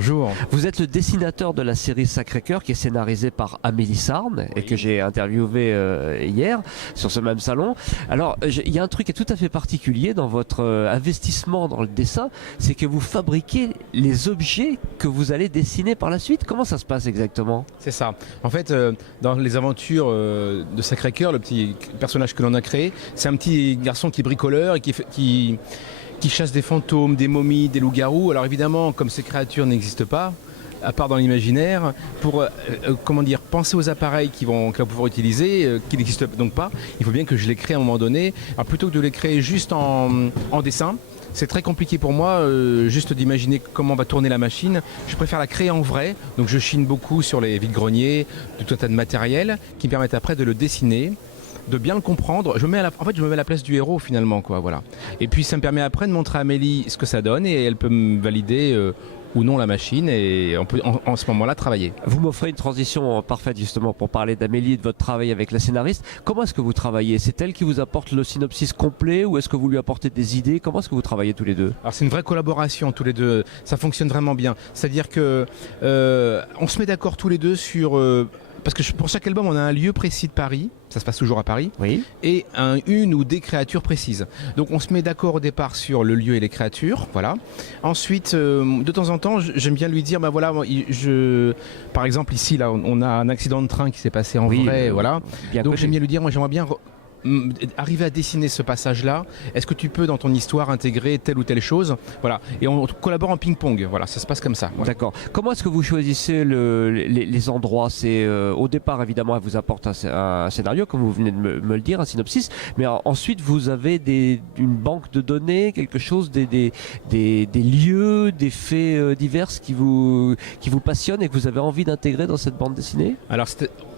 Bonjour. Vous êtes le dessinateur de la série Sacré-Cœur qui est scénarisée par Amélie Sarne et que j'ai interviewé hier sur ce même salon. Alors, il y a un truc qui est tout à fait particulier dans votre investissement dans le dessin, c'est que vous fabriquez les objets que vous allez dessiner par la suite. Comment ça se passe exactement? C'est ça. En fait, dans les aventures de Sacré-Cœur, le petit personnage que l'on a créé, c'est un petit garçon qui est bricoleur et qui chasse des fantômes, des momies, des loups-garous. Alors évidemment, comme ces créatures n'existent pas, à part dans l'imaginaire, pour penser aux appareils qu'il va pouvoir utiliser, qui n'existent donc pas, il faut bien que je les crée à un moment donné. Alors plutôt que de les créer juste en dessin, c'est très compliqué pour moi juste d'imaginer comment va tourner la machine. Je préfère la créer en vrai, donc je chine beaucoup sur les vide-greniers, tout un tas de matériel qui me permettent après de le dessiner, de bien le comprendre. Je me mets à la place du héros finalement, quoi, voilà. Et puis ça me permet après de montrer à Amélie ce que ça donne et elle peut me valider ou non la machine et on peut en ce moment-là travailler. Vous m'offrez une transition parfaite justement pour parler d'Amélie et de votre travail avec la scénariste. Comment est-ce que vous travaillez? C'est elle qui vous apporte le synopsis complet ou est-ce que vous lui apportez des idées? Comment est-ce que vous travaillez tous les deux? Alors c'est une vraie collaboration tous les deux, ça fonctionne vraiment bien. C'est-à-dire que on se met d'accord tous les deux sur... parce que pour chaque album, on a un lieu précis de Paris, ça se passe toujours à Paris, oui. Et une ou des créatures précises. Donc on se met d'accord au départ sur le lieu et les créatures, voilà. Ensuite, de temps en temps, j'aime bien lui dire, bah voilà, par exemple ici, là, on a un accident de train qui s'est passé en vrai, voilà. Donc j'aime bien lui dire, moi j'aimerais bien arriver à dessiner ce passage-là. Est-ce que tu peux dans ton histoire intégrer telle ou telle chose? Voilà. Et on collabore en ping-pong. Voilà, ça se passe comme ça. Voilà. D'accord. Comment est-ce que vous choisissez les endroits? C'est au départ évidemment, elle vous apporte un scénario, comme vous venez de me le dire, un synopsis. Mais ensuite, vous avez une banque de données, quelque chose, des lieux, des faits divers qui vous passionnent et que vous avez envie d'intégrer dans cette bande dessinée? Alors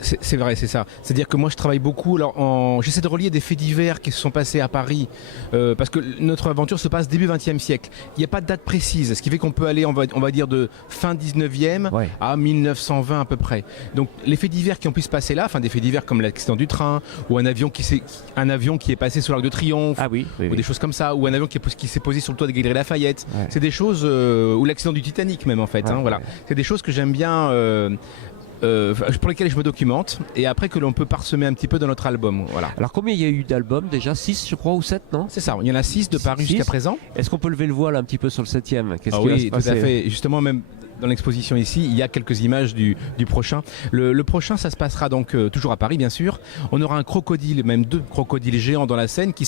c'est vrai, c'est ça. C'est-à-dire que moi, je travaille beaucoup. Alors, j'essaie de relier des faits divers qui se sont passés à Paris, parce que notre aventure se passe début 20e siècle. Il n'y a pas de date précise, ce qui fait qu'on peut aller, on va dire, de fin 19e à 1920 à peu près. Donc les faits divers qui ont pu se passer là, enfin des faits divers comme l'accident du train, ou un avion qui est passé sur l'Arc de Triomphe, ou des choses comme ça, ou un avion qui s'est posé sur le toit des Galeries Lafayette. Ouais. C'est des choses, ou l'accident du Titanic même en fait. Voilà. C'est des choses que j'aime bien... pour lesquels je me documente et après que l'on peut parsemer un petit peu dans notre album. Voilà. Alors combien il y a eu d'albums déjà? 6 je crois ou 7, non? C'est ça, il y en a 6 de Paris jusqu'à présent. Est-ce qu'on peut lever le voile un petit peu sur le 7e? Oui, tout à fait. Justement, même dans l'exposition ici, il y a quelques images du prochain. Le prochain, ça se passera donc toujours à Paris, bien sûr. On aura un crocodile, même 2 crocodiles géants dans la scène qui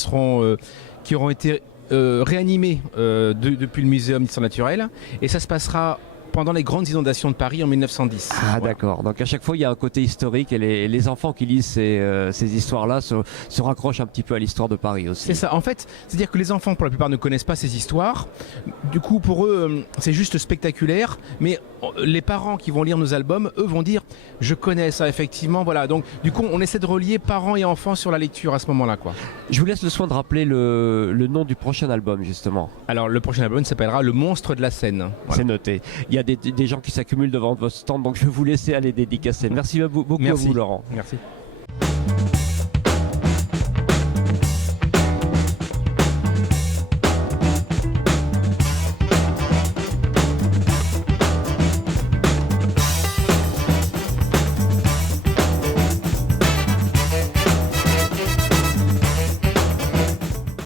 auront été réanimés depuis le Muséum d'histoire naturelle. Et ça se passera pendant les grandes inondations de Paris en 1910. Ah voilà. D'accord, donc à chaque fois il y a un côté historique et les enfants qui lisent ces histoires-là se raccrochent un petit peu à l'histoire de Paris aussi. C'est ça, en fait, c'est-à-dire que les enfants pour la plupart ne connaissent pas ces histoires, du coup pour eux c'est juste spectaculaire, mais les parents qui vont lire nos albums, eux vont dire je connais ça effectivement, voilà, donc du coup on essaie de relier parents et enfants sur la lecture à ce moment-là, quoi. Je vous laisse le soin de rappeler le nom du prochain album justement. Alors le prochain album s'appellera Le Monstre de la Seine. Voilà. C'est noté. Il y a des gens qui s'accumulent devant votre stand, donc je vais vous laisser aller dédicacer. Merci beaucoup. Merci à vous, Laurent. Merci.